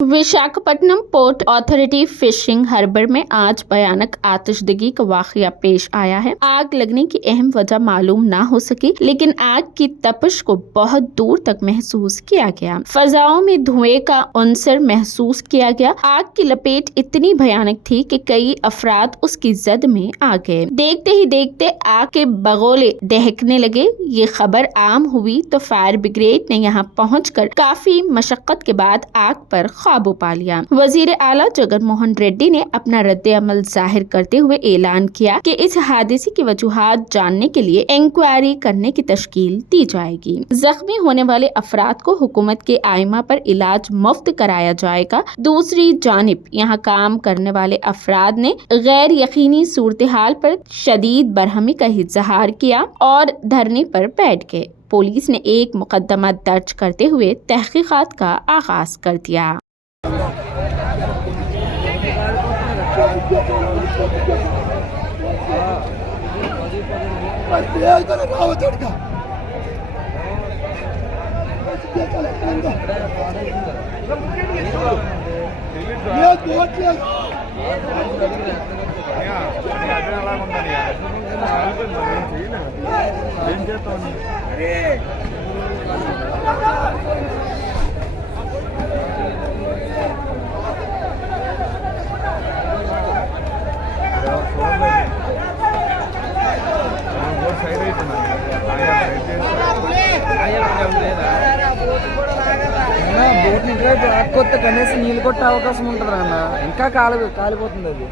Visakhapatnam port authority fishing harbour में आज भयानक आतिशबाजी का वाकया पेश आया है। आग लगने की अहम वजह मालूम ना हो सकी, लेकिन आग की तपिश को बहुत दूर तक महसूस किया गया। फजाओं में धुएं का अंसर महसूस किया गया। आग की लपेट इतनी भयानक थी कि कई अफराद उसकी जद में आ गए। देखते ही देखते आग के बगोले दहकने लगे। ये खबर आम हुई तो फायर ब्रिगेड ने यहाँ पहुँचकर काफी मशक्कत के बाद आग पर काबू पा लिया। वजीर आला जगन मोहन रेड्डी ने अपना रद्द अमल जाहिर करते हुए ऐलान किया कि इस हादसे की वजूहात जानने के लिए इंक्वायरी करने की तश्कील दी जाएगी। जख्मी होने वाले अफराद को हुकूमत के आइमा पर इलाज मुफ्त कराया जाएगा। दूसरी जानिब यहाँ काम करने वाले अफराद ने गैर यकीनी सूरत हाल पर शदीद बरहमी का इजहार किया और धरने पर बैठ गए। पुलिस ने एक मुकदमा दर्ज करते हुए तहकीकात का आगाज कर दिया। బోట్ ఇంకా కొత్త కనీసం నీళ్ళు కొట్టే అవకాశం ఉంటుంది అన్న. ఇంకా కాలిపోతుంది అది.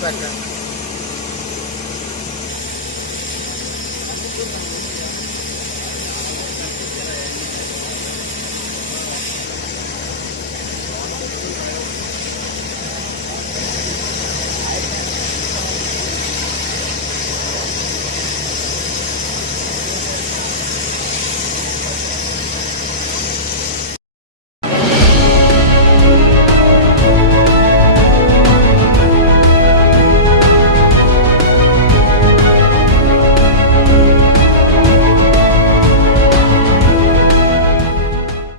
Back